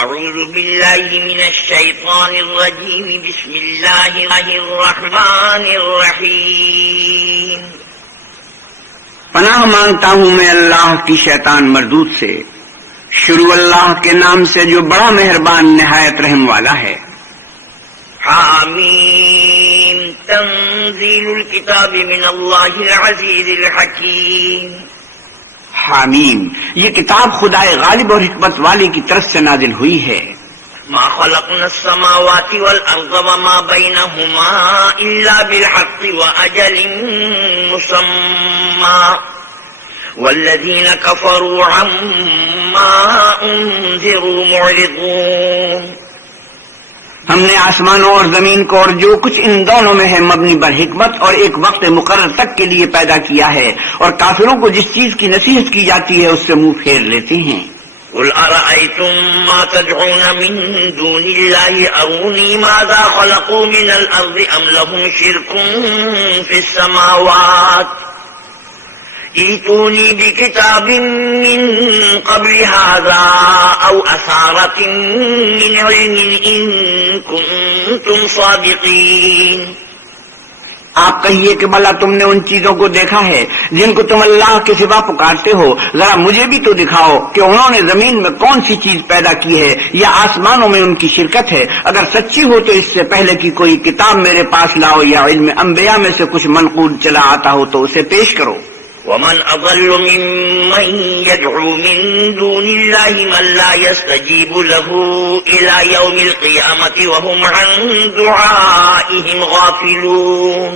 اعوذ باللہ من الشیطان الرجیم بسم اللہ الرحمن الرحیم پناہ مانگتا ہوں میں اللہ کی شیطان مردود سے، شروع اللہ کے نام سے جو بڑا مہربان نہایت رحم والا ہے۔ حامیم تنزیل الکتاب من اللہ العزیز الحکیم۔ حامیم، یہ کتاب خدائے غالب اور حکمت والے کی طرف سے نازل ہوئی ہے۔ ما خلقنا السماوات والارض وما بینہما الا بالحق واجل مسمى والذین کفروا عما انذروا معرضون۔ ہم نے آسمانوں اور زمین کو اور جو کچھ ان دونوں میں ہے مبنی بر حکمت اور ایک وقت مقرر تک کے لیے پیدا کیا ہے، اور کافروں کو جس چیز کی نصیحت کی جاتی ہے اس سے منہ پھیر لیتے ہیں۔ قل ارأيتم ما تدعون من دون الله اروني ماذا خلقوا من الارض ام لهم شرك في السماوات ائتوني بكتاب من قبل هذا او اثارة من علم ان كنتم صادقين۔ آپ کہیے کہ بھلا تم نے ان چیزوں کو دیکھا ہے جن کو تم اللہ کے سوا پکارتے ہو، ذرا مجھے بھی تو دکھاؤ کہ انہوں نے زمین میں کون سی چیز پیدا کی ہے یا آسمانوں میں ان کی شرکت ہے۔ اگر سچی ہو تو اس سے پہلے کی کوئی کتاب میرے پاس لاؤ یا علم انبیاء میں سے کچھ منقول چلا آتا ہو تو اسے پیش کرو۔ ومن اضل ممن يدعو من دون الله من لا يستجيب له الى يوم القيامة وهم عن دعائهم غافلون۔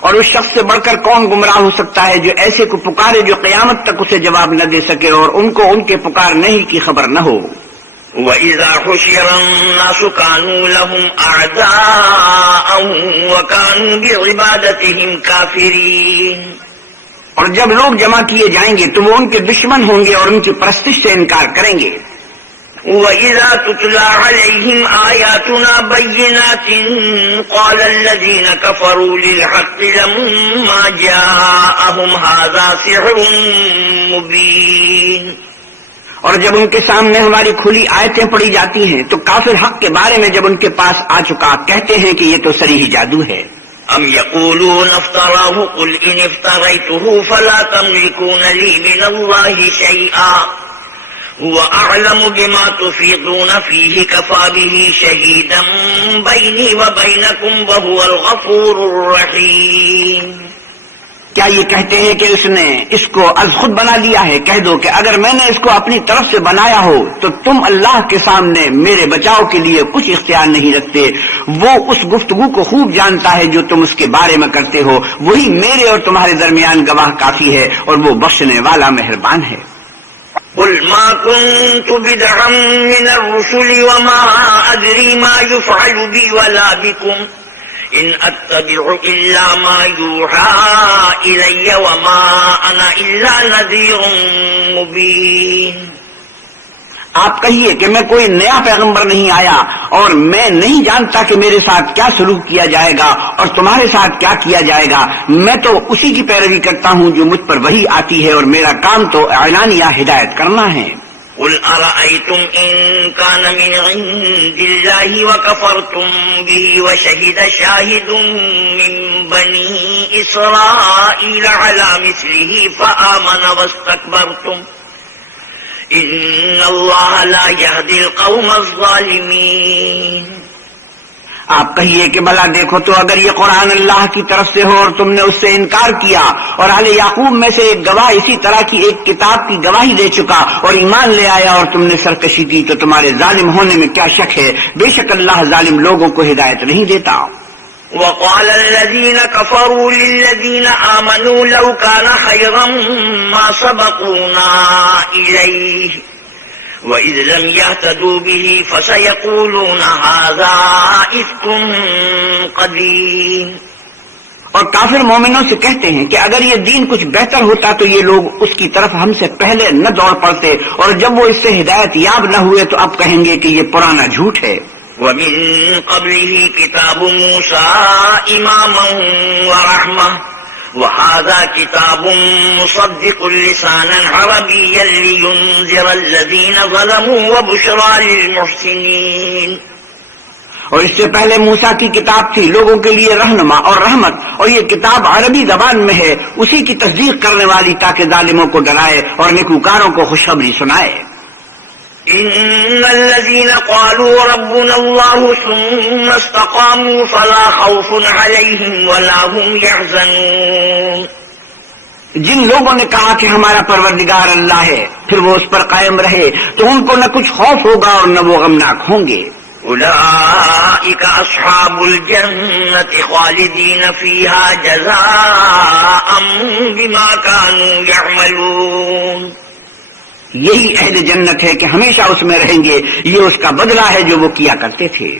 اور اس شخص سے بڑھ کر کون گمراہ ہو سکتا ہے جو ایسے کو پکارے جو قیامت تک اسے جواب نہ دے سکے اور ان کو ان کے پکارنے ہی کی خبر نہ ہو۔ وَإِذَا حُشِرَ النَّاسُ كَانُوا لَهُمْ أَعْدَاءً وَكَانُوا بِعِبَادَتِهِمْ كَافِرِينَ۔ اور جب لوگ جمع کیے جائیں گے تو وہ ان کے دشمن ہوں گے اور ان کی پرستش سے انکار کریں گے۔ وَإِذَا تُتْلَى عَلَيْهِمْ آيَاتُنَا بَيِّنَاتٍ قَالَ الَّذِينَ كَفَرُوا لِلْحَقِّ لَمَّا جَاءَهُمْ هَذَا سِحْرٌ مُبِينٌ۔ اور جب ان کے سامنے ہماری کھلی آیتیں پڑھی جاتی ہیں تو کافر حق کے بارے میں جب ان کے پاس آ چکا کہتے ہیں کہ یہ تو صریح جادو ہے۔ ام یقولون افتراه قل ان افتریته فلا تملكون لي من الله شيئا هو اعلم بما تفيضون فيه كفى به شهيدا بيني وبينكم وهو الغفور الرحيم۔ کیا یہ کہتے ہیں کہ اس نے اس کو از خود بنا لیا ہے؟ کہہ دو کہ اگر میں نے اس کو اپنی طرف سے بنایا ہو تو تم اللہ کے سامنے میرے بچاؤ کے لیے کچھ اختیار نہیں رکھتے۔ وہ اس گفتگو کو خوب جانتا ہے جو تم اس کے بارے میں کرتے ہو، وہی میرے اور تمہارے درمیان گواہ کافی ہے اور وہ بخشنے والا مہربان ہے۔ قل ما كنت بدعا من الرسل وما ادري ما يفعل بي ولا بكم ان اتبع الا ما يوحى الي وما انا الا نذير مبين۔ آپ کہیے کہ میں کوئی نیا پیغمبر نہیں آیا اور میں نہیں جانتا کہ میرے ساتھ کیا سلوک کیا جائے گا اور تمہارے ساتھ کیا کیا جائے گا، میں تو اسی کی پیروی کرتا ہوں جو مجھ پر وحی آتی ہے اور میرا کام تو اعلانیہ ہدایت کرنا ہے۔ قل ارأيتم ان كان من عند الله وكفرتم به وشهد شاهد من بني اسرائيل على مثله فآمن واستكبرتم ان الله لا يهدي القوم الظالمين۔ آپ کہیے کہ بھلا دیکھو تو اگر یہ قرآن اللہ کی طرف سے ہو اور تم نے اس سے انکار کیا اور اہل یعقوب میں سے ایک گواہ اسی طرح کی ایک کتاب کی گواہی دے چکا اور ایمان لے آیا اور تم نے سرکشی کی تو تمہارے ظالم ہونے میں کیا شک ہے؟ بے شک اللہ ظالم لوگوں کو ہدایت نہیں دیتا۔ وقال الذين كفروا للذين آمنوا لو كان خيرا ما سبقونا إليه وَإِذْ لَمْ يَهْتَدُوا بِهِ فَسَيَقُولُونَ هَذَا إِفْكٌ قَدِيمٌ۔ اور کافر مومنوں سے کہتے ہیں کہ اگر یہ دین کچھ بہتر ہوتا تو یہ لوگ اس کی طرف ہم سے پہلے نہ دوڑ پڑتے، اور جب وہ اس سے ہدایت یاب نہ ہوئے تو اب کہیں گے کہ یہ پرانا جھوٹ ہے۔ وَمِن قَبْلِهِ كِتَابُ مُوسَىٰ إِمَامًا وَرَحْمَةً وهذا كتاب مصدق لسانا عربيا لينذر الذين ظلموا وبشرى للمحسنين. اور اس سے پہلے موسیٰ کی کتاب تھی لوگوں کے لیے رہنما اور رحمت، اور یہ کتاب عربی زبان میں ہے اسی کی تصدیق کرنے والی تاکہ ظالموں کو ڈرائے اور نیکوکاروں کو خوشخبری سنائے. ان الذين قالوا ربنا الله ثم استقاموا فلا خوف عليهم ولا هم يحزنون. جن لوگوں نے کہا کہ ہمارا پروردگار اللہ ہے پھر وہ اس پر قائم رہے تو ان کو نہ کچھ خوف ہوگا اور نہ وہ غمناک ہوں گے. اولئك اصحاب الجنة خالدين فيها جزاء بما كانوا يعملون. یہی اہل جنت ہے کہ ہمیشہ اس میں رہیں گے، یہ اس کا بدلہ ہے جو وہ کیا کرتے تھے.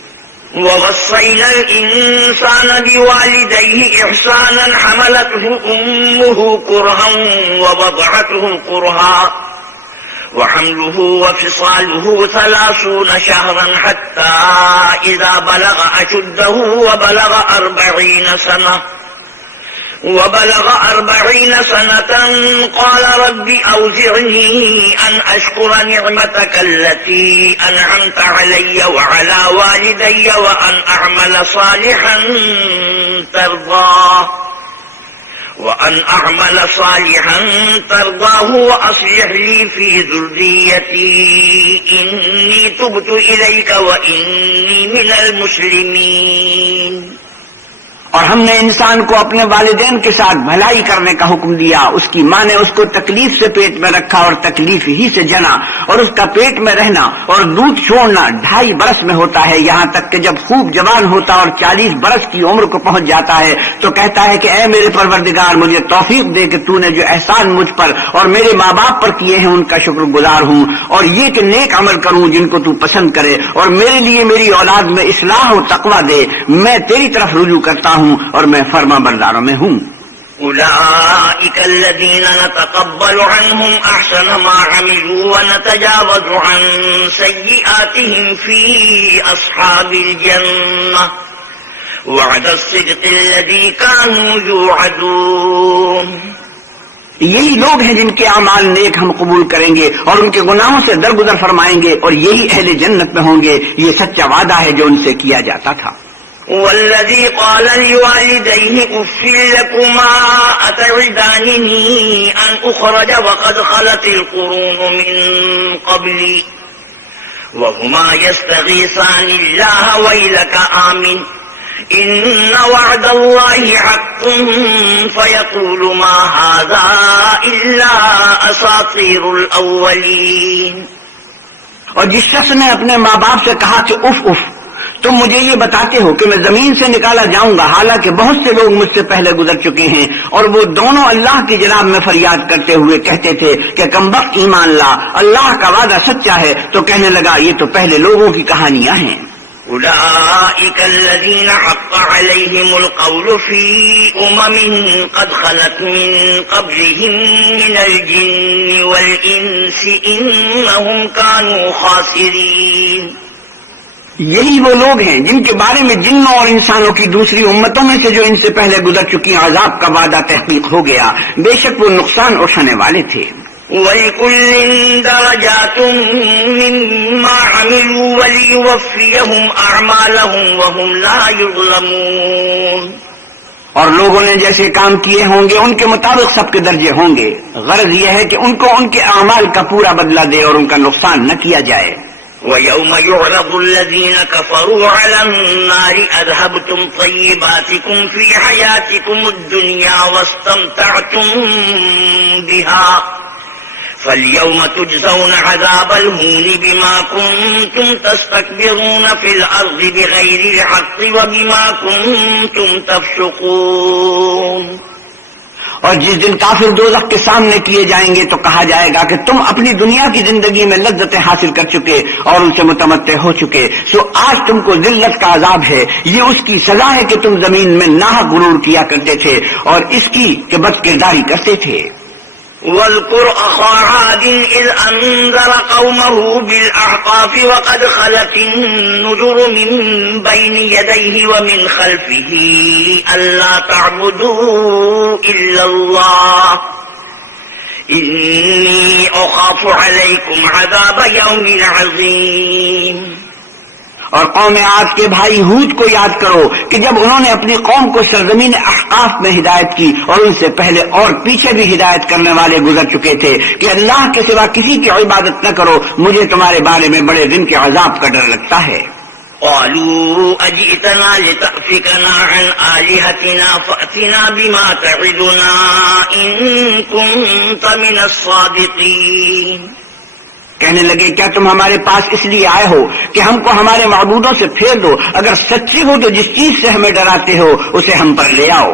ووصينا الإنسان بوالديه إحسانا حملته أمه كرها ووضعته كرها وحمله وفصاله 30 شهرا حتى إذا بلغ أشده وبلغ 40 سنة قال رب أوزعني أن أشكر نعمتك التي أنعمت علي وعلى والدي وأن أعمل صالحا ترضاه وأصلح لي في ذريتي إني تبت إليك وإني من المسلمين. اور ہم نے انسان کو اپنے والدین کے ساتھ بھلائی کرنے کا حکم دیا. اس کی ماں نے اس کو تکلیف سے پیٹ میں رکھا اور تکلیف ہی سے جنا، اور اس کا پیٹ میں رہنا اور دودھ چھوڑنا 2.5 برس میں ہوتا ہے، یہاں تک کہ جب خوب جوان ہوتا اور 40 برس کی عمر کو پہنچ جاتا ہے تو کہتا ہے کہ اے میرے پروردگار مجھے توفیق دے کہ تو نے جو احسان مجھ پر اور میرے ماں باپ پر کیے ہیں ان کا شکر گزار ہوں، اور یہ کہ نیک عمل کروں جن کو تو پسند کرے، اور میرے لیے میری اولاد میں اصلاح و تقوی دے. میں تیری طرف رجوع کرتا ہوں اور میں فرما برداروں میں ہوں. أولئك الذين نتقبل عنهم أحسن ما عملوا ونتجاوز عن سيئاتهم في أصحاب الجنة وعد الصدق الذي كانوا يوعدون. یہی لوگ ہیں جن کے اعمال نیک ہم قبول کریں گے اور ان کے گناہوں سے درگزر فرمائیں گے، اور یہی اہل جنت میں ہوں گے. یہ سچا وعدہ ہے جو ان سے کیا جاتا تھا. والذي قال لوالديه اف لكما اتعدانني ان اخرج وقد خلت القرون من قبلي وهما يستغيثان الله ويلك آمن ان وعد الله حق فيقول ما هذا الا اساطير الاولين. اور جس شخص نے اپنے ماں باپ سے کہا کہ اف اف، تم مجھے یہ بتاتے ہو کہ میں زمین سے نکالا جاؤں گا، حالانکہ بہت سے لوگ مجھ سے پہلے گزر چکے ہیں. اور وہ دونوں اللہ کی جناب میں فریاد کرتے ہوئے کہتے تھے کہ کمبخت ایمان لا، اللہ کا وعدہ سچا ہے. تو کہنے لگا یہ تو پہلے لوگوں کی کہانیاں ہیں. أولئك الذين حق عليهم القول في قد خلت من قبلهم من الجن والإنس إنهم كانوا خاسرين. یہی وہ لوگ ہیں جن کے بارے میں جنوں اور انسانوں کی دوسری امتوں میں سے جو ان سے پہلے گزر چکی عذاب کا وعدہ تحقیق ہو گیا، بے شک وہ نقصان اٹھانے والے تھے. وَلِكُلٍّ دَرَجَاتٌ مِّمَّا عَمِلُوا وَلِيُوَفِّيَهُمْ أَعْمَالَهُمْ وَهُمْ لَا يُظْلَمُونَ. اور لوگوں نے جیسے کام کیے ہوں گے ان کے مطابق سب کے درجے ہوں گے. غرض یہ ہے کہ ان کو ان کے اعمال کا پورا بدلہ دے اور ان کا نقصان نہ کیا جائے. وَيَوْمَ يُعْرَضُ الَّذِينَ كَفَرُوا عَلَى النَّارِ أَذْهَبْتُمْ طَيِّبَاتِكُمْ فِي حَيَاتِكُمُ الدُّنْيَا وَاسْتَمْتَعْتُمْ بِهَا فَالْيَوْمَ تُجْزَوْنَ عَذَابَ الْهُونِ بِمَا كُنتُمْ تَسْتَكْبِرُونَ فِي الْأَرْضِ بِغَيْرِ الْحَقِّ وَبِمَا كُنتُمْ تَفْسُقُونَ. اور جس دن کافر دوزخ کے سامنے کیے جائیں گے تو کہا جائے گا کہ تم اپنی دنیا کی زندگی میں لذتیں حاصل کر چکے اور ان سے متمتع ہو چکے، سو آج تم کو ذلت کا عذاب ہے. یہ اس کی سزا ہے کہ تم زمین میں ناحق غرور کیا کرتے تھے اور اس کی کہ بد کرداری کرتے تھے. واذكر أخا عاد إذ أنذر قومه بالأحقاف وقد خلت النذر من بين يديه ومن خلفه ألا تعبدوا إلا الله إني أخاف عليكم عذاب يوم عظيم. اور قوم عاد کے بھائی ہود کو یاد کرو کہ جب انہوں نے اپنی قوم کو سرزمین احقاف میں ہدایت کی اور ان سے پہلے اور پیچھے بھی ہدایت کرنے والے گزر چکے تھے کہ اللہ کے سوا کسی کی عبادت نہ کرو، مجھے تمہارے بارے میں بڑے دن کے عذاب کا ڈر لگتا ہے. قالوا أجئتنا لتأفكنا عن آلهتنا فأتنا بما تعدنا إن كنت من الصادقين. کہنے لگے کیا تم ہمارے پاس اس لیے آئے ہو کہ ہم کو ہمارے معبودوں سے پھیر دو؟ اگر سچے ہو تو جس چیز سے ہمیں ڈراتے ہو اسے ہم پر لے آؤ.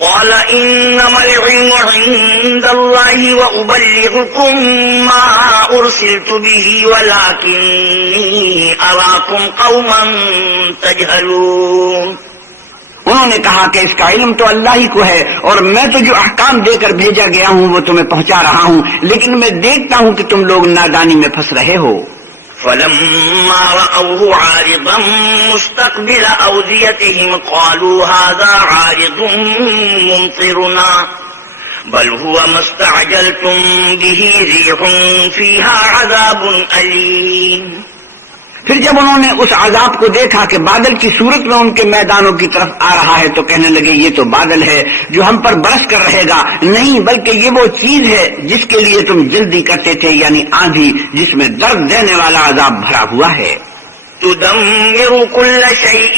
قال إنما العلم عند الله وأبلغكم ما أرسلت به ولكني أراكم قوما تجهلون. انہوں نے کہا کہ اس کا علم تو اللہ ہی کو ہے اور میں تو جو احکام دے کر بھیجا گیا ہوں وہ تمہیں پہنچا رہا ہوں، لیکن میں دیکھتا ہوں کہ تم لوگ نادانی میں پھنس رہے ہو. فلما رأوه عارضا مستقبل أوديتهم قالوا هذا عارض ممطرنا بل هو ما استعجلتم به ريح فيها عذاب أليم. پھر جب انہوں نے اس عذاب کو دیکھا کہ بادل کی صورت میں ان کے میدانوں کی طرف آ رہا ہے تو کہنے لگے یہ تو بادل ہے جو ہم پر برس کر رہے گا، نہیں بلکہ یہ وہ چیز ہے جس کے لیے تم جلدی کرتے تھے، یعنی آندھی جس میں درد دینے والا عذاب بھرا ہوا ہے. تدمر كل شيء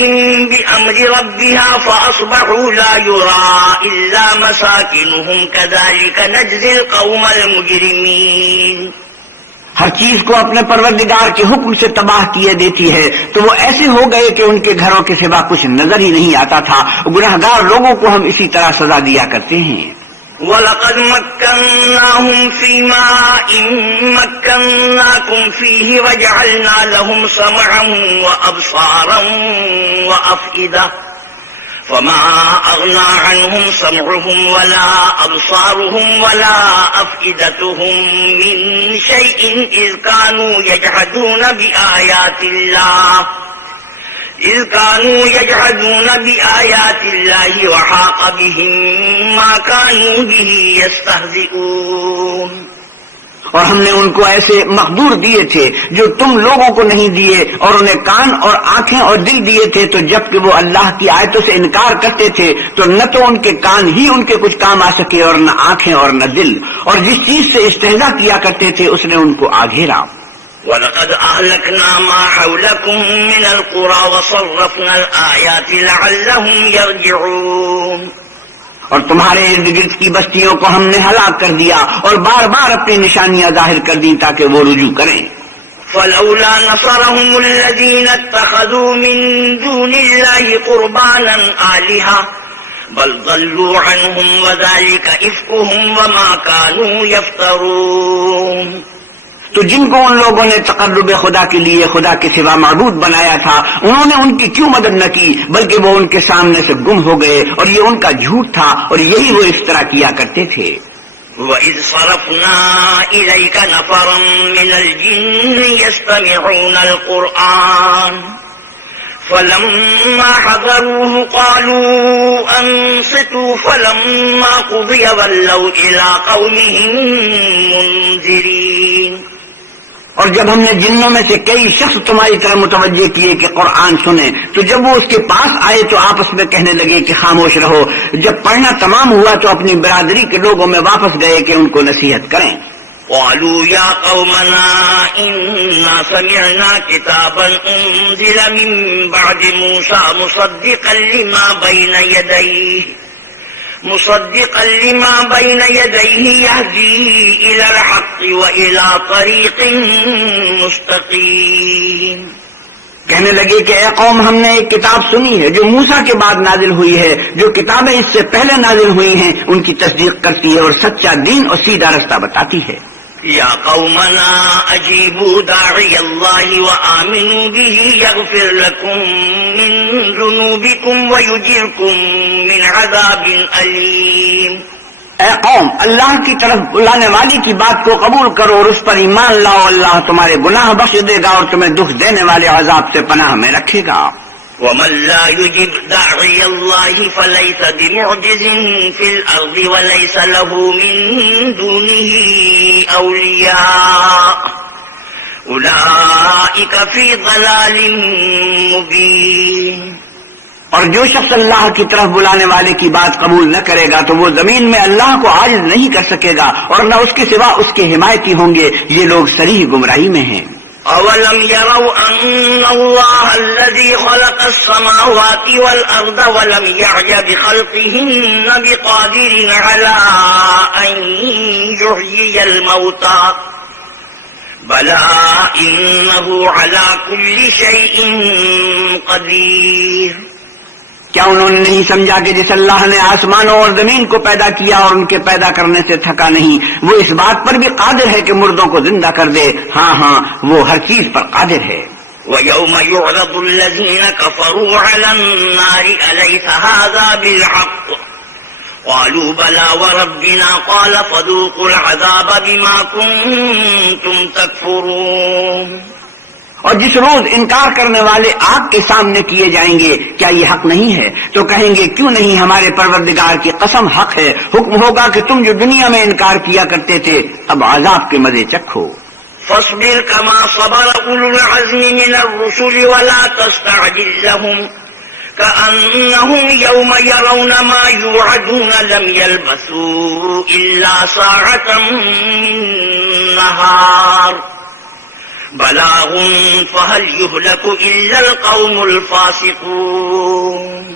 بأمر ربها فأصبحوا لا يرى إلا مساكنهم كذلك نجزي القوم المجرمين. ہر چیز کو اپنے پروردگار کے حکم سے تباہ کیے دیتی ہے، تو وہ ایسے ہو گئے کہ ان کے گھروں کے سوا کچھ نظر ہی نہیں آتا تھا. گناہگار لوگوں کو ہم اسی طرح سزا دیا کرتے ہیں. وَلَقَدْ مَكَّنَّاهُمْ فِي مَاءٍ مَكَّنَّاكُمْ فِيهِ وَجَعَلْنَا لَهُمْ سَمْعًا وَأَبْصَارًا وَأَفْئِدَةً فما أغنى عنهم سمعهم ولا أبصارهم ولا أفئدتهم من شيء إذ كانوا يجحدون بآيات الله وحاق بهم ما كانوا به يستهزئون. اور ہم نے ان کو ایسے مقدور دیے تھے جو تم لوگوں کو نہیں دیے، اور انہیں کان اور آنکھیں اور دل دیے تھے، تو جب کہ وہ اللہ کی آیتوں سے انکار کرتے تھے تو نہ تو ان کے کان ہی ان کے کچھ کام آ سکے اور نہ آنکھیں اور نہ دل، اور جس چیز سے استہزاء کیا کرتے تھے اس نے ان کو آگھیرا. وَلَقَدْ أَهْلَكْنَا مَا حَوْلَكُمْ مِنَ الْقُرَى وَصَرَّفْنَا الْآيَاتِ لَعَلَّهُمْ يَرْجِعُونَ. اور تمہارے ارد گرد کی بستیوں کو ہم نے ہلاک کر دیا اور بار بار اپنی نشانیاں ظاہر کر دی تاکہ وہ رجوع کریں. فلولا نصرهم الذين اتخذوا من دون الله قربانا آلهة بل ضلوا عنهم وذلك إفكهم وما كانوا يفترون. تو جن کو ان لوگوں نے تقرب خدا کے لیے خدا کے سوا معبود بنایا تھا انہوں نے ان کی کیوں مدد نہ کی، بلکہ وہ ان کے سامنے سے گم ہو گئے اور یہ ان کا جھوٹ تھا اور یہی وہ اس طرح کیا کرتے تھے. وَإِذْ صَرَفْنَا إِلَيْكَ نَفَرًا مِنَ الْجِنِّ يَسْتَمِعُونَ الْقُرْآنَ فَلَمَّا حَضَرُوهُ قَالُوا أَنصِتُوا فَلَمَّا قُضِيَ وَلَّوْا إِلَىٰ قَوْمِهِم مُّنذِرِينَ. اور جب ہم نے جنوں میں سے کئی شخص تمہاری طرف متوجہ کیے کہ قرآن سنیں تو جب وہ اس کے پاس آئے تو آپس میں کہنے لگے کہ خاموش رہو. جب پڑھنا تمام ہوا تو اپنی برادری کے لوگوں میں واپس گئے کہ ان کو نصیحت کریں. قالوا يا قومنا إنا سمعنا كتابا أنزل من بعد موسى مصدقا لما بين يديه يهدي إلى الحق وإلى طريق مستقيم. کہنے لگے کہ اے قوم، ہم نے ایک کتاب سنی ہے جو موسیٰ کے بعد نازل ہوئی ہے، جو کتابیں اس سے پہلے نازل ہوئی ہیں ان کی تصدیق کرتی ہے اور سچا دین اور سیدھا رستہ بتاتی ہے. یا قومنا اجیبوا داعی اللہ وآمنوا به یغفر لکم من ذنوبکم ویجرکم من عذاب علیم. اے قوم، اللہ کی طرف بلانے والی کی بات کو قبول کرو اور اس پر ایمان لاؤ، اللہ تمہارے گناہ بخش دے گا اور تمہیں دکھ دینے والے عذاب سے پناہ میں رکھے گا۔ ومن لا يجب داعي الله فليس بمعجز في الأرض وليس له من دونه أولياء أولئك في ضلال مبين۔ اور جو شخص اللہ کی طرف بلانے والے کی بات قبول نہ کرے گا تو وہ زمین میں اللہ کو عاجز نہیں کر سکے گا اور نہ اس کے سوا اس کے حمایتی ہوں گے، یہ لوگ صریح گمراہی میں ہیں۔ أولم يروا أن الله الذي خلق السماوات والأرض ولم يعي بخلقهن بقادر على أن يحيي الموتى بلى إنه على كل شيء قدير۔ کیا انہوں نے نہیں سمجھا کہ جس اللہ نے آسمانوں اور زمین کو پیدا کیا اور ان کے پیدا کرنے سے تھکا نہیں، وہ اس بات پر بھی قادر ہے کہ مردوں کو زندہ کر دے؟ ہاں وہ ہر چیز پر قادر ہے۔ وَيَوْمَ يُعْرَضُ الَّذِينَ كَفَرُوا عَلَى النَّارِ أَلَيْسَ هَذَا بِالْحَقِّ قَالُوا بَلَى وَرَبِّنَا قَالَ فَذُوقُوا الْعَذَابَ بِمَا كُنتُمْ تَكْفُرُونَ۔ اور جس روز انکار کرنے والے آگ کے سامنے کیے جائیں گے، کیا یہ حق نہیں ہے؟ تو کہیں گے کیوں نہیں، ہمارے پروردگار کی قسم حق ہے، حکم ہوگا کہ تم جو دنیا میں انکار کیا کرتے تھے اب عذاب کے مزے چکھو۔ فاصبر كما صبر أولو العزم من الرسل ولا تستعجل لهم كأنهم يوم يرون ما يوعدون لم يلبثوا إلا ساعة من نهار بلاغ فهل يهلك إلا القوم الفاسقون۔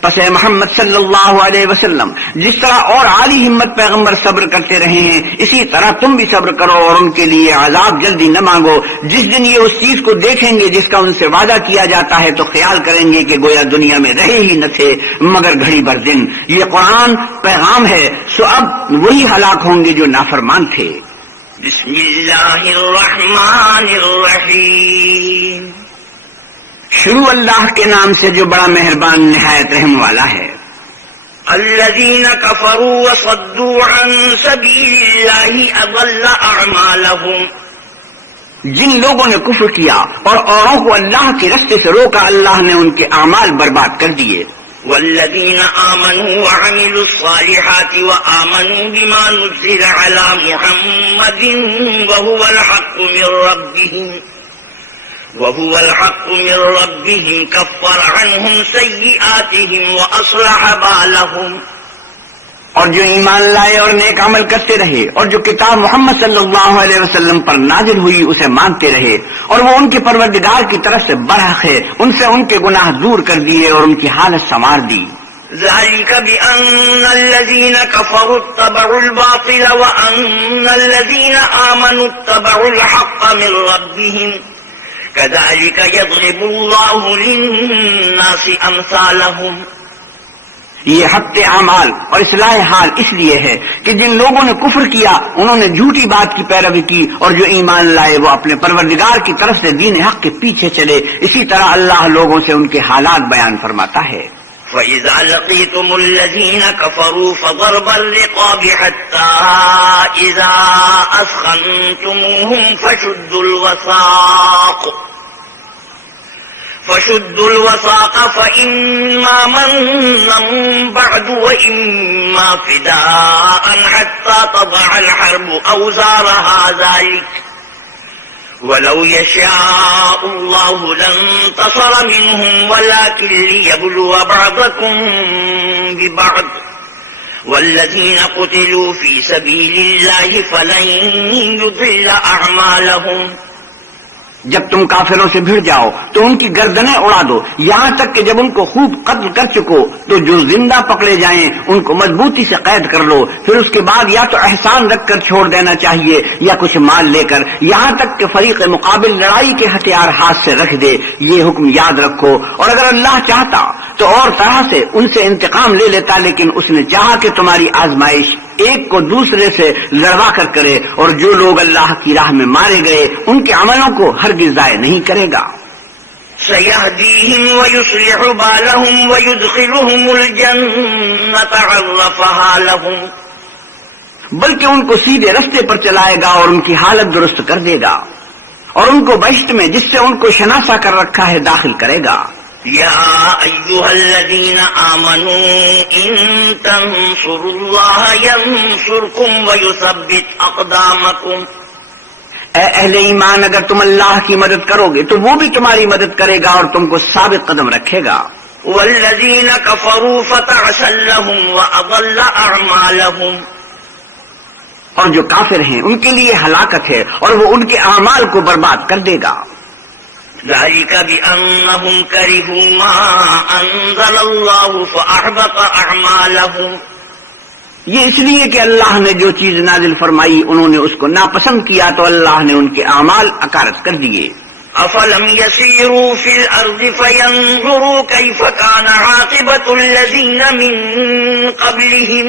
پس اے محمد صلی اللہ علیہ وسلم، جس طرح اور عالی ہمت پیغمبر صبر کرتے رہے ہیں اسی طرح تم بھی صبر کرو اور ان کے لیے عذاب جلدی نہ مانگو۔ جس دن یہ اس چیز کو دیکھیں گے جس کا ان سے وعدہ کیا جاتا ہے تو خیال کریں گے کہ گویا دنیا میں رہے ہی نہ تھے مگر گھڑی بھر دن۔ یہ قرآن پیغام ہے، سو اب وہی ہلاک ہوں گے جو نافرمان تھے۔ بسم اللہ الرحمن الرحیم۔ شروع اللہ کے نام سے جو بڑا مہربان نہایت رحم والا ہے۔ الذین کفروا وصدوا عن سبیل اللہ اضل اعمالهم۔ جن لوگوں نے کفر کیا اور اوروں کو اللہ کے رستے سے روکا، اللہ نے ان کے اعمال برباد کر دیے۔ والذین آمنوا وعملوا الصالحات وآمنوا بما نزل على محمد وهو الحق من ربهم كفر عنهم سيئاتهم وأصلح بالهم۔ اور جو ایمان لائے اور نیک عمل کرتے رہے اور جو کتاب محمد صلی اللہ علیہ وسلم پر نازل ہوئی اسے مانتے رہے اور وہ ان کے پروردگار کی طرف سے برحق ہے، ان سے ان کے گناہ دور کر دیے اور ان کی حالت سنوار دی۔ ذلك بأن الذين كفروا اتبعوا الباطل وأن الذين آمنوا اتبعوا الحق من ربهم كذلك يضرب الله للناس أمثالهم۔ یہ حق اعمال اور اصلاح حال اس لیے ہے کہ جن لوگوں نے کفر کیا انہوں نے جھوٹی بات کی پیروی کی اور جو ایمان لائے وہ اپنے پروردگار کی طرف سے دین حق کے پیچھے چلے، اسی طرح اللہ لوگوں سے ان کے حالات بیان فرماتا ہے۔ فَإِذَا لَقِيتُمُ الَّذِينَ كَفَرُوا فَضَرْبَ الرِّقَابِ حَتَّى إِذَا أَثْخَنْتُمُوهُمْ فشدوا الوثاق فإما منا بعد وإما فداء حتى تضع الحرب أوزارها ذلك ولو يشاء الله لانتصر منهم ولكن ليبلو بعضكم ببعض والذين قتلوا في سبيل الله فلن يضل أعمالهم۔ جب تم کافروں سے بھڑ جاؤ تو ان کی گردنیں اڑا دو یہاں تک کہ جب ان کو خوب قتل کر چکو تو جو زندہ پکڑے جائیں ان کو مضبوطی سے قید کر لو، پھر اس کے بعد یا تو احسان رکھ کر چھوڑ دینا چاہیے یا کچھ مال لے کر، یہاں تک کہ فریق مقابل لڑائی کے ہتھیار ہاتھ سے رکھ دے۔ یہ حکم یاد رکھو، اور اگر اللہ چاہتا تو اور طرح سے ان سے انتقام لے لیتا، لیکن اس نے چاہا کہ تمہاری آزمائش ایک کو دوسرے سے لڑوا کر کرے، اور جو لوگ اللہ کی راہ میں مارے گئے ان کے عملوں کو ہرگز ضائع نہیں کرے گا۔ سيهديهم ويصلح بالهم ويدخلهم الجنة عرفها لهم. بلکہ ان کو سیدھے رستے پر چلائے گا اور ان کی حالت درست کر دے گا اور ان کو بہشت میں جس سے ان کو شناسا کر رکھا ہے داخل کرے گا. يا أيها الذين آمنوا إن تنصروا الله ينصركم ويثبت أقدامكم. اے اہل ایمان، اگر تم اللہ کی مدد کرو گے تو وہ بھی تمہاری مدد کرے گا اور تم کو ثابت قدم رکھے گا. والذين كفروا فتعسا لهم وأضل أعمالهم. اور جو کافر ہیں ان کے لیے ہلاکت ہے اور وہ ان کے اعمال کو برباد کر دے گا. ذلك بأنهم كرهوا ما أنزل الله فأحبط أعمالهم. یہ اس لیے کہ اللہ نے جو چیز نازل فرمائی انہوں نے اس کو ناپسند کیا تو اللہ نے ان کے اعمال اکارت کر دیے. أفلم يسيروا في الأرض فينظروا كيف كان عاقبة الذين من قبلهم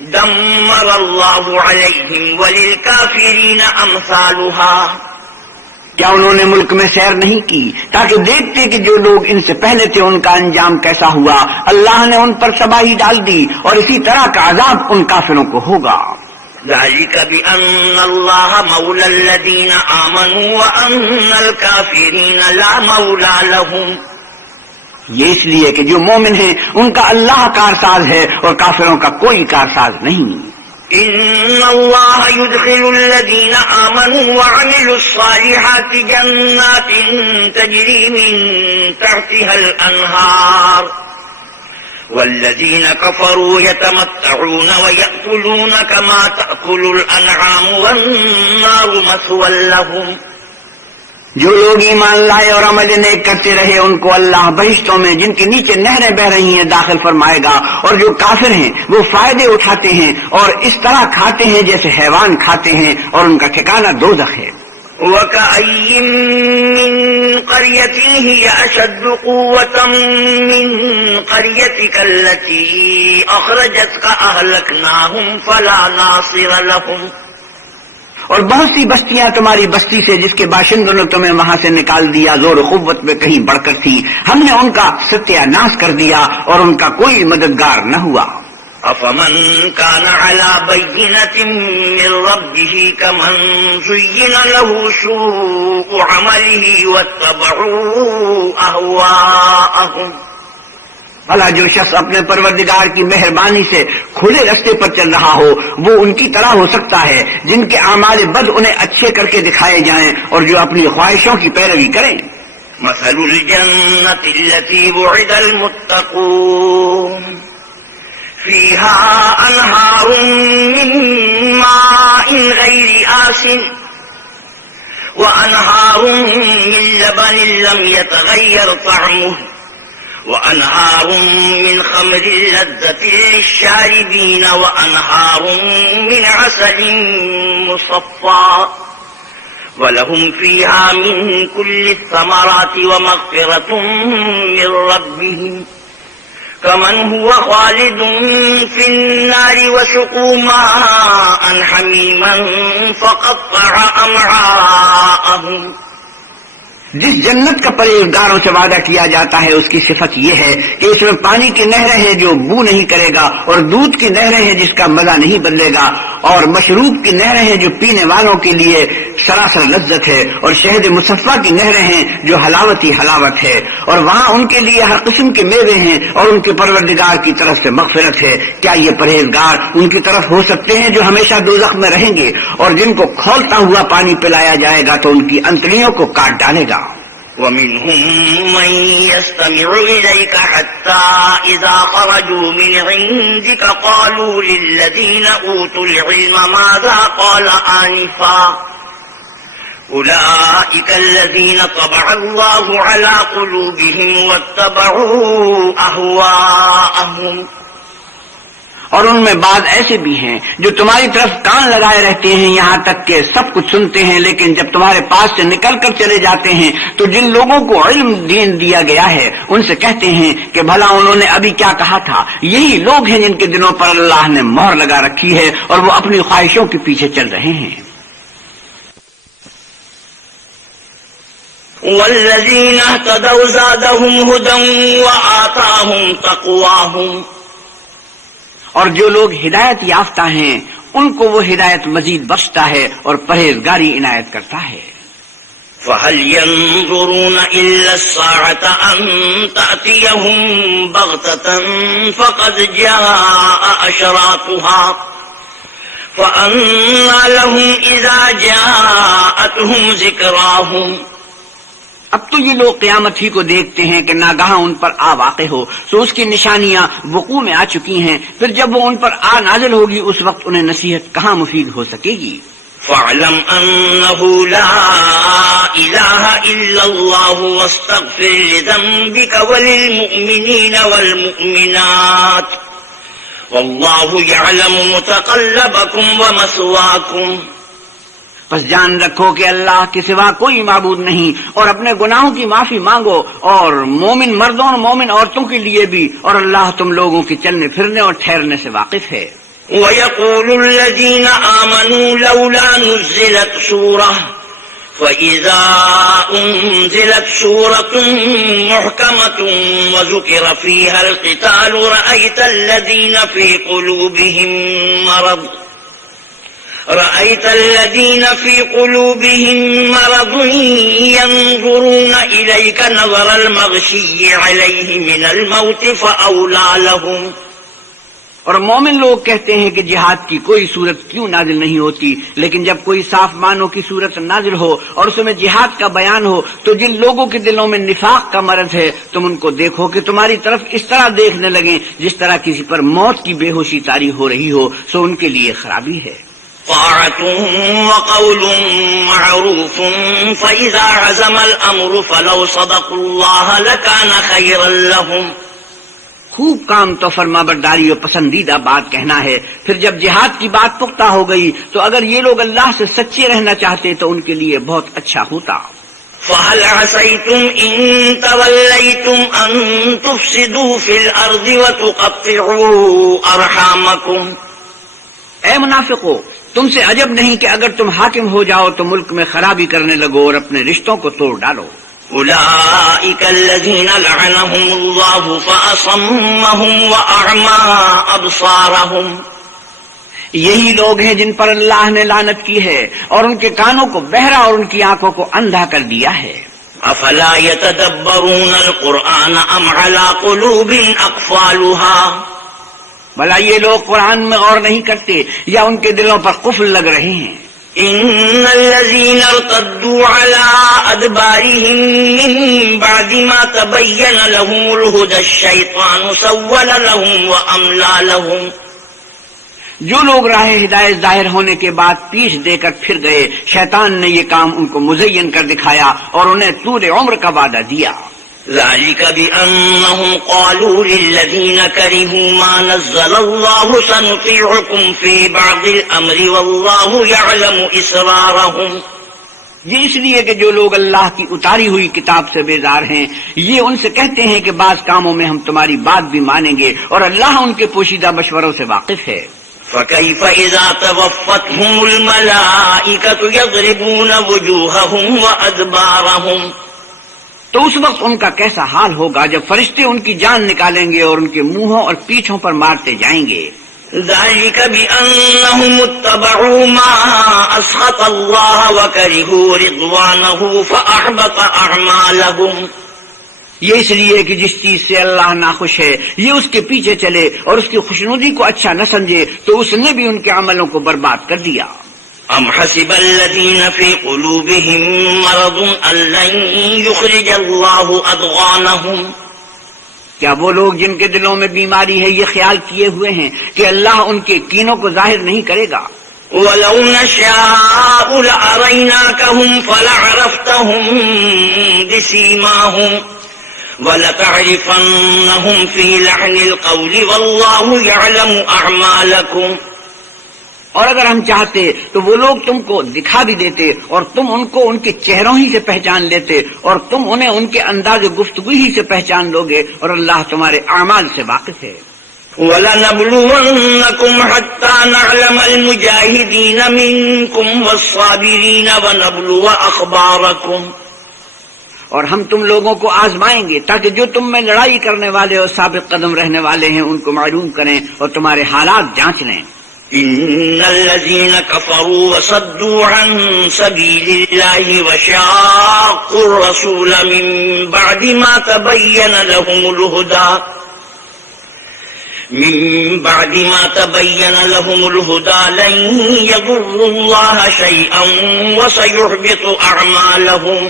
دمر الله عليهم وللكافرين أمثالها. کیا انہوں نے ملک میں سیر نہیں کی تاکہ دیکھتے کہ جو لوگ ان سے پہلے تھے ان کا انجام کیسا ہوا؟ اللہ نے ان پر تباہی ڈال دی اور اسی طرح کا عذاب ان کافروں کو ہوگا. ذلك بأن الله مولى الذين آمنوا وأن الكافرين لا مولى لهم. یہ اس لیے کہ جو مومن ہیں ان کا اللہ کارساز ہے اور کافروں کا کوئی کارساز نہیں. إن الله يدخل الذين آمنوا وعملوا الصالحات جنات تجري من تحتها الأنهار والذين كفروا يتمتعون ويأكلون كما تأكل الأنعام والنار مثوى لهم. جو لوگ ایمان لائے اور عمل نیک کرتے رہے ان کو اللہ بہشتوں میں جن کے نیچے نہریں بہ رہی ہیں داخل فرمائے گا، اور جو کافر ہیں وہ فائدے اٹھاتے ہیں اور اس طرح کھاتے ہیں جیسے حیوان کھاتے ہیں اور ان کا ٹھکانہ دوزخ ہے. وَكَأَيٍّ مِّن قَرْيَةٍ هِيَ أَشَدُّ قُوَّةً مِّن قَرْيَتِكَ الَّتِي أَخْرَجَتْكَ أَهْلَكْنَاهُمْ فَلَا نَاصِرَ لَهُمْ. اور بہت سی بستیاں تمہاری بستی سے جس کے باشندوں نے تمہیں وہاں سے نکال دیا زور و قوت میں کہیں بڑھ کر تھی، ہم نے ان کا ستیہ ناش کر دیا اور ان کا کوئی مددگار نہ ہوا. أَفَمَنْ كَانَ عَلَى بَيِّنَةٍ مِّن رَّبِّهِ كَمَنْ زُيِّنَ لَهُ سُوءُ عَمَلِهِ وَاتَّبَعُوا أَهْوَاءَهُمْ. بھلا جو شخص اپنے پروردگار کی مہربانی سے کھلے رستے پر چل رہا ہو وہ ان کی طرح ہو سکتا ہے جن کے اعمال بد انہیں اچھے کر کے دکھائے جائیں اور جو اپنی خواہشوں کی پیروی کریں. مثل الجنة التي وعد المتقون فيها أنهار من ماء غير آسن وأنهار من لبن لم يتغير طعمه وأنهار من خمر لذة للشاربين وأنهار من عسل مصفى ولهم فيها من كل الثمرات ومغفرة من ربهم كمن هو خالد في النار وسقوا ماء حميما فقطع أمعاءهم. جس جنت کا پرہیزگاروں سے وعدہ کیا جاتا ہے اس کی صفت یہ ہے کہ اس میں پانی کی نہریں ہیں جو بو نہیں کرے گا اور دودھ کی نہریں ہیں جس کا مزہ نہیں بدلے گا اور مشروب کی نہریں ہیں جو پینے والوں کے لیے سراسر لذت ہے اور شہد مصفہ کی نہریں ہیں جو حلاوت ہی حلاوت ہے اور وہاں ان کے لیے ہر قسم کے میوے ہیں اور ان کے پروردگار کی طرف سے مغفرت ہے. کیا یہ پرہیزگار ان کی طرف ہو سکتے ہیں جو ہمیشہ دوزخ میں رہیں گے اور جن کو کھولتا ہوا پانی پلایا جائے گا تو ان کی انتڑیوں کو کاٹ ڈالے گا. وَمِنْهُمْ مَنْ يَسْتَمِعُ إِلَيْكَ حَتَّى إِذَا خَرَجُوا مِنْ عِنْدِكَ قَالُوا لِلَّذِينَ أُوتُوا الْعِلْمَ مَاذَا قَالَ آنِفًا أُولَئِكَ الَّذِينَ طَبَعَ اللَّهُ عَلَى قُلُوبِهِمْ وَاتَّبَعُوا أَهْوَاءَهُمْ. اور ان میں بعض ایسے بھی ہیں جو تمہاری طرف کان لگائے رہتے ہیں یہاں تک کہ سب کچھ سنتے ہیں، لیکن جب تمہارے پاس سے نکل کر چلے جاتے ہیں تو جن لوگوں کو علم دین دیا گیا ہے ان سے کہتے ہیں کہ بھلا انہوں نے ابھی کیا کہا تھا. یہی لوگ ہیں جن کے دلوں پر اللہ نے مہر لگا رکھی ہے اور وہ اپنی خواہشوں کے پیچھے چل رہے ہیں. والذین اہتدوا زادهم هدى وآتاهم تقواهم، اور جو لوگ ہدایت یافتہ ہیں ان کو وہ ہدایت مزید بخشتا ہے اور پرہیزگاری عنایت کرتا ہے۔ فَهَلْ يَنظُرُونَ إِلَّا السَّاعَةَ أَن تَأْتِيَهُم بَغْتَةً فَقَدْ جَاءَ أَشْرَاطُهَا فَأَنَّىٰ لَهُمْ إِذَا جَاءَتْهُمْ ذِكْرَاهُمْ۔ اب تو یہ لوگ قیامت ہی کو دیکھتے ہیں کہ ناگہاں ان پر آ واقع ہو، تو اس کی نشانیاں وقوع میں آ چکی ہیں، پھر جب وہ ان پر آ نازل ہوگی اس وقت انہیں نصیحت کہاں مفید ہو سکے گی۔ فَاعْلَمْ أَنَّهُ لَا إِلَٰهَ إِلَّا اللَّهُ وَاسْتَغْفِرْ لِذَنبِكَ وَلِلْمُؤْمِنِينَ وَالْمُؤْمِنَاتِ وَاللَّهُ يَعْلَمُ مُتَقَلَّبَكُمْ وَمَثْوَاكُمْ۔ بس جان رکھو کہ اللہ کے سوا کوئی معبود نہیں، اور اپنے گناہوں کی معافی مانگو، اور مومن مردوں اور مومن عورتوں کے لیے بھی، اور اللہ تم لوگوں کے چلنے پھرنے اور ٹھہرنے سے واقف ہے۔ وَيَقُولُ الَّذِينَ آمَنُوا لَوْلَا نُزِّلَتْ سُورَةٌ فَإِذَا أُنزِلَتْ سُورَةٌ مُحْكَمَةٌ وَذُكِرَ فِيهَا الْقِتَالُ رَأَيْتَ الَّذِينَ فِي قُلُوبِهِم مَّرَضٌ يَنظُرُونَ إِلَيْكَ نَظَرَ الْمَغْشِيِّ عَلَيْهِ مِنَ الْمَوْتِ فَأَوْلَىٰ لَهُمْ۔ اور مومن لوگ کہتے ہیں کہ جہاد کی کوئی صورت کیوں نازل نہیں ہوتی، لیکن جب کوئی صاف معنوں کی صورت نازل ہو اور اس میں جہاد کا بیان ہو تو جن لوگوں کے دلوں میں نفاق کا مرض ہے تم ان کو دیکھو کہ تمہاری طرف اس طرح دیکھنے لگیں جس طرح کسی پر موت کی بے ہوشی طاری ہو رہی ہو، سو ان کے لیے خرابی ہے۔ طاعة وقول معروف فإذا عزم الأمر فلو صدقوا الله لكان خيرا لهم۔ خوب کام تو فرما برداری اور پسندیدہ بات کہنا ہے، پھر جب جہاد کی بات پختہ ہو گئی تو اگر یہ لوگ اللہ سے سچے رہنا چاہتے تو ان کے لیے بہت اچھا ہوتا۔ فَهَلْ عَسَيْتُمْ إِن تَوَلَّيْتُمْ أَن تُفْسِدُوا فِي الْأَرْضِ وَتُقَطِّعُوا أَرْحَامَكُمْ۔ اے منافقو، تم سے عجب نہیں کہ اگر تم حاکم ہو جاؤ تو ملک میں خرابی کرنے لگو اور اپنے رشتوں کو توڑ ڈالو۔ أولئك الذين لعنهم الله فأصمهم وأعمى أبصارهم۔ یہی لوگ ہیں جن پر اللہ نے لعنت کی ہے اور ان کے کانوں کو بہرا اور ان کی آنکھوں کو اندھا کر دیا ہے۔ أفلا يتدبرون القرآن أم على قلوب أقفالها۔ بھلا یہ لوگ قرآن میں غور نہیں کرتے یا ان کے دلوں پر قفل لگ رہے ہیں؟ إن الذين ارتدوا على أدبارهم من بعد ما تبين لهم الهدى الشيطان سول لهم وأملى لهم۔ جو لوگ راہ ہدایت ظاہر ہونے کے بعد پیش دے کر پھر گئے، شیطان نے یہ کام ان کو مزین کر دکھایا اور انہیں طول عمر کا وعدہ دیا۔ ذلك بأنهم قالوا للذين كرهوا ما نزل الله سنطيعكم في بعض الأمر والله يعلم إسرارهم۔ یہ اس لیے کہ جو لوگ اللہ کی اتاری ہوئی کتاب سے بیزار ہیں یہ ان سے کہتے ہیں کہ بعض کاموں میں ہم تمہاری بات بھی مانیں گے اور اللہ ان کے پوشیدہ مشوروں سے واقف ہے۔ فكيف إذا توفتهم الملائكة يضربون وجوههم وأدبارهم۔ تو اس وقت ان کا کیسا حال ہوگا جب فرشتے ان کی جان نکالیں گے اور ان کے منہوں اور پیٹھوں پر مارتے جائیں گے۔ ذلك بأنهم اتبعوا ما أسخط الله وكرهوا رضوانه فأحبط أعمالهم۔ یہ اس لیے کہ جس چیز سے اللہ ناخوش ہے یہ اس کے پیچھے چلے اور اس کی خوشنودی کو اچھا نہ سمجھے تو اس نے بھی ان کے عملوں کو برباد کر دیا۔ أم حسب الذين في قلوبهم مرض أن لن يخرج الله أضغانهم۔ کیا وہ لوگ جن کے دلوں میں بیماری ہے یہ خیال کیے ہوئے ہیں کہ اللہ ان کے کینوں کو ظاہر نہیں کرے گا؟ وَلَوْ نَشَاءُ لَأَرَيْنَاكَهُمْ فَلَعَرَفْتَهُمْ بِسِيمَاهُمْ وَلَتَعْرِفَنَّهُمْ فِي لَحْنِ الْقَوْلِ وَاللَّهُ يَعْلَمُ أَعْمَالَكُمْ۔ اور اگر ہم چاہتے تو وہ لوگ تم کو دکھا بھی دیتے اور تم ان کو ان کے چہروں ہی سے پہچان لیتے اور تم انہیں ان کے انداز گفتگو ہی سے پہچان لوگے اور اللہ تمہارے اعمال سے واقف ہے۔ وَلَنَبْلُوَنَّكُمْ حَتَّى نَعْلَمَ الْمُجَاهِدِينَ مِنكُمْ وَالصَّابِرِينَ وَنَبْلُوَ أَخْبَارَكُمْ۔ اور ہم تم لوگوں کو آزمائیں گے تاکہ جو تم میں لڑائی کرنے والے اور ثابت قدم رہنے والے ہیں ان کو معلوم کریں اور تمہارے حالات جانچ لیں. إن الذين كفروا وصدوا عن سبيل الله وشاقوا الرسول من بعد ما تبين لهم الهدى لن يضروا الله شيئا وسيحبط أعمالهم.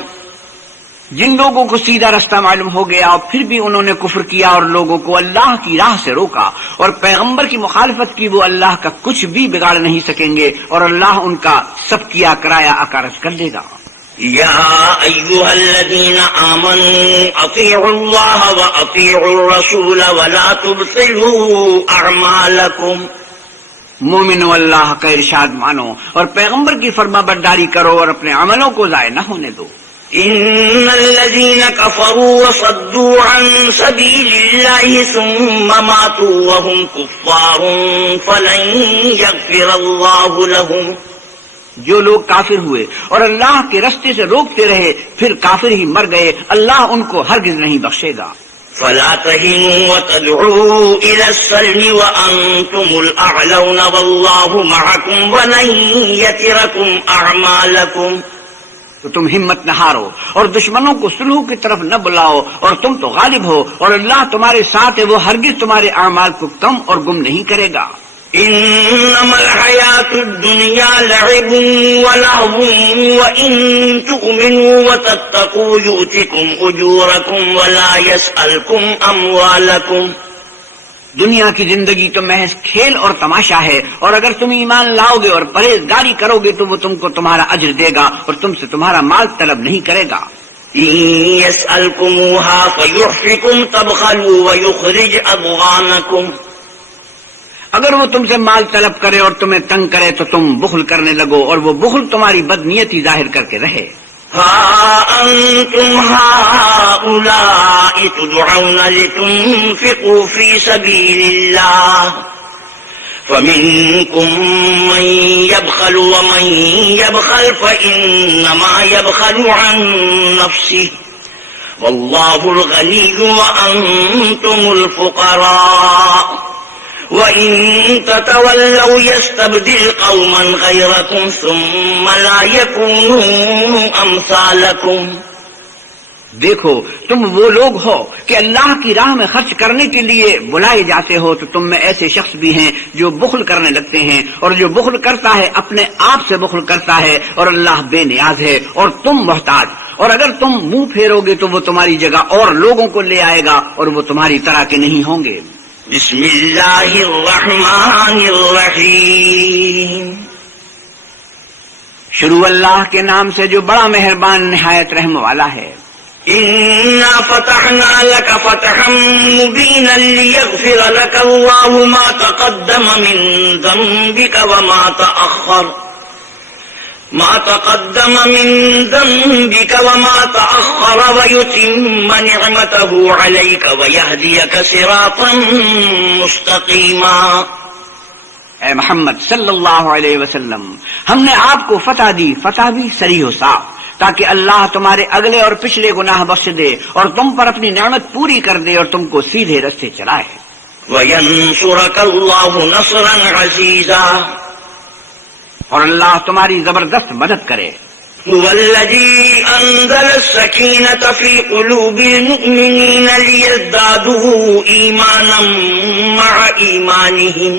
جن لوگوں کو سیدھا رستہ معلوم ہو گیا اور پھر بھی انہوں نے کفر کیا اور لوگوں کو اللہ کی راہ سے روکا اور پیغمبر کی مخالفت کی، وہ اللہ کا کچھ بھی بگاڑ نہیں سکیں گے اور اللہ ان کا سب کیا کرایا اکارت کر دے گا. يا أيها الذين آمنوا أطيعوا الله وأطيعوا الرسول ولا تبطلوا أعمالكم. مومنو، اللہ کا ارشاد مانو اور پیغمبر کی فرما برداری کرو اور اپنے عملوں کو ضائع نہ ہونے دو. إن الذين كفروا وصدوا عن سبيل الله ثم ماتوا وهم كفار فلن يغفر الله لهم. جو لوگ کافر ہوئے اور اللہ کے رستے سے روکتے رہے پھر کافر ہی مر گئے، اللہ ان کو ہرگز نہیں بخشے گا. فلا تهنوا وتدعوا إلى السلم وأنتم الأعلون والله معكم ولن يتركم أعمالكم. تو تم ہمت نہ ہارو اور دشمنوں کو صلح کی طرف نہ بلاؤ اور تم تو غالب ہو اور اللہ تمہارے ساتھ ہے، وہ ہرگز تمہارے اعمال کو کم اور گم نہیں کرے گا. انما الحیات الدنیا لعب ولهو وان تؤمنوا وتتقوا يؤتكم اجوركم ولا يسألكم اموالكم. دنیا کی زندگی تو محض کھیل اور تماشا ہے، اور اگر تم ایمان لاؤ گے اور پرہیزگاری کرو گے تو وہ تم کو تمہارا اجر دے گا اور تم سے تمہارا مال طلب نہیں کرے گا. يسألكموها فيحفكم تبخلوا ويخرج أضغانكم. اگر وہ تم سے مال طلب کرے اور تمہیں تنگ کرے تو تم بخل کرنے لگو اور وہ بخل تمہاری بدنیتی ظاہر کر کے رہے. ها أنتم هؤلاء تدعون لتنفقوا في سبيل الله فمنكم من يبخل ومن يبخل فإنما يبخل عن نفسه والله الغني وأنتم الفقراء وَإِن تَتَوَلَّوْا يَسْتَبْدِلْ قَوْمًا غَيْرَكُمْ ثُمَّ لَا يَكُونُوا أَمْثَالَكُمْ. دیکھو تم وہ لوگ ہو کہ اللہ کی راہ میں خرچ کرنے کے لیے بلائے جاتے ہو، تو تم میں ایسے شخص بھی ہیں جو بخل کرنے لگتے ہیں، اور جو بخل کرتا ہے اپنے آپ سے بخل کرتا ہے اور اللہ بے نیاز ہے اور تم محتاج. اور اگر تم منہ پھیرو گے تو وہ تمہاری جگہ اور لوگوں کو لے آئے گا اور وہ تمہاری طرح کے نہیں ہوں گے. بسم اللہ الرحمن الرحیم. شروع اللہ کے نام سے جو بڑا مہربان نہایت رحم والا ہے. انا فتحنا لك فتحا مبینا لیغفر لك اللہ ما تقدم من ذنبك وما تأخر ويتم نعمته عليك ويهديك صراطا مستقيما. اے محمد صلی اللہ علیہ وسلم، ہم نے آپ کو فتح دی، فتح بھی صریح و صاف، تاکہ اللہ تمہارے اگلے اور پچھلے گناہ بخش دے اور تم پر اپنی نعمت پوری کر دے اور تم کو سیدھے رستے چلائے. وَيَنْصُرَكَ اللَّهُ نَصْرًا عَزِيزًا. اور اللہ تمہاری زبردست مدد کرے. هُوَ الَّذِي أَنزَلَ السَّكِينَةَ فِي قُلُوبِ الْمُؤْمِنِينَ لِيَزْدَادُوا إِيمَانًا مَعَ إِيمَانِهِمْ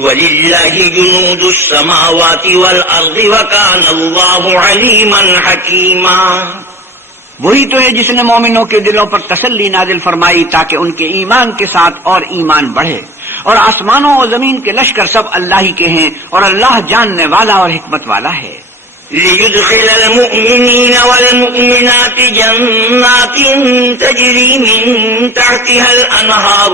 وَلِلَّهِ جُنُودُ السَّمَاوَاتِ وَالْأَرْضِ وَكَانَ اللَّهُ عَلِيمًا حَكِيمًا. وہی تو ہے جس نے مومنوں کے دلوں پر تسلی نازل فرمائی تاکہ ان کے ایمان کے ساتھ اور ایمان بڑھے. اور آسمانوں اور زمین کے لشکر سب اللہ ہی کے ہیں اور اللہ جاننے والا اور حکمت والا ہے. لِيُدْخِلَ الْمُؤْمِنِينَ وَالْمُؤْمِنَاتِ جَنَّاتٍ تَجْرِي مِن تَحْتِهَا الْأَنْهَارُ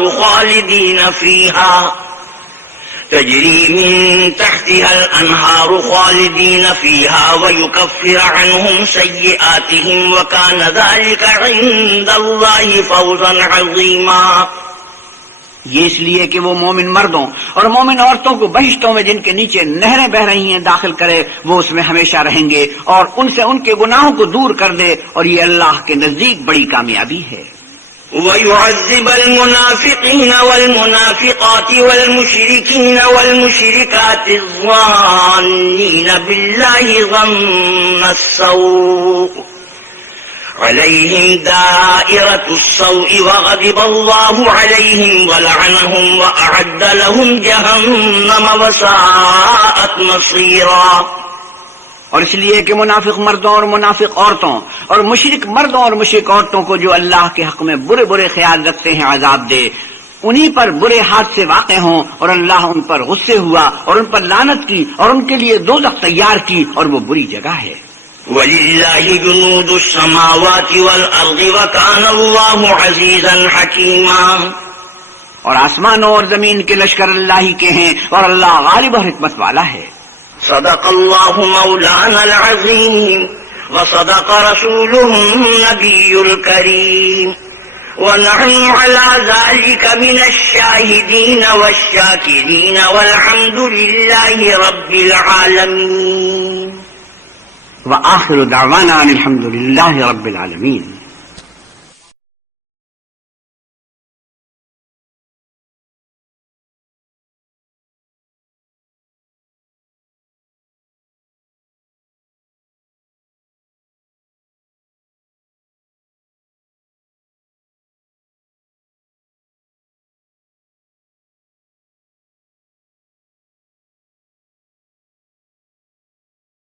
خَالِدِينَ فِيهَا وَيُكَفِّرَ عَنْهُمْ سَيِّئَاتِهِمْ وَكَانَ ذَلِكَ عِندَ اللَّهِ فَوْزًا عَظِيمًا. یہ اس لیے کہ وہ مومن مردوں اور مومن عورتوں کو بہشتوں میں جن کے نیچے نہریں بہ رہی ہیں داخل کرے، وہ اس میں ہمیشہ رہیں گے اور ان سے ان کے گناہوں کو دور کر دے، اور یہ اللہ کے نزدیک بڑی کامیابی ہے۔ وَيُعَذِّبَ الْمُنَافِقِينَ وَالْمُنَافِقَاتِ وَالْمُشْرِكِينَ وَالْمُشْرِكَاتِ الظَّانِّينَ بِاللَّهِ ظَنَّ السَّوْءِ عَلَيْهِمْ دَائِرَةُ السَّوْءِ وَغَضِبَ اللَّهُ عَلَيْهِمْ وَلَعَنَهُمْ وَأَعَدَّ لَهُمْ جَهَنَّمَ وَسَاءَتْ مَصِيرًا۔ اور اس لیے کہ منافق مردوں اور منافق عورتوں اور مشرک مردوں اور مشرک عورتوں کو جو اللہ کے حق میں برے برے خیال رکھتے ہیں عذاب دے، انہی پر برے حادثے واقع ہوں، اور اللہ ان پر غصے ہوا اور ان پر لعنت کی اور ان کے لیے دوزخ تیار کی، اور وہ بری جگہ ہے۔ وَلِلَّهِ جُنُودُ السَّمَاوَاتِ وَالْأَرْضِ وَكَانَ اللَّهُ عَزِيزًا حَكِيمًا۔ اور آسمانوں اور زمین کے لشکر اللہ ہی کے ہیں، اور اللہ غالب اور حکمت والا ہے۔ صدق اللہ مولانا العظیم وصدق رسوله النبی الکریم ونحن على ذلك من الشاہدین والشاکرین والحمد للہ رب العالمین۔ وآخر دعوانا الحمد للہ رب العالمین۔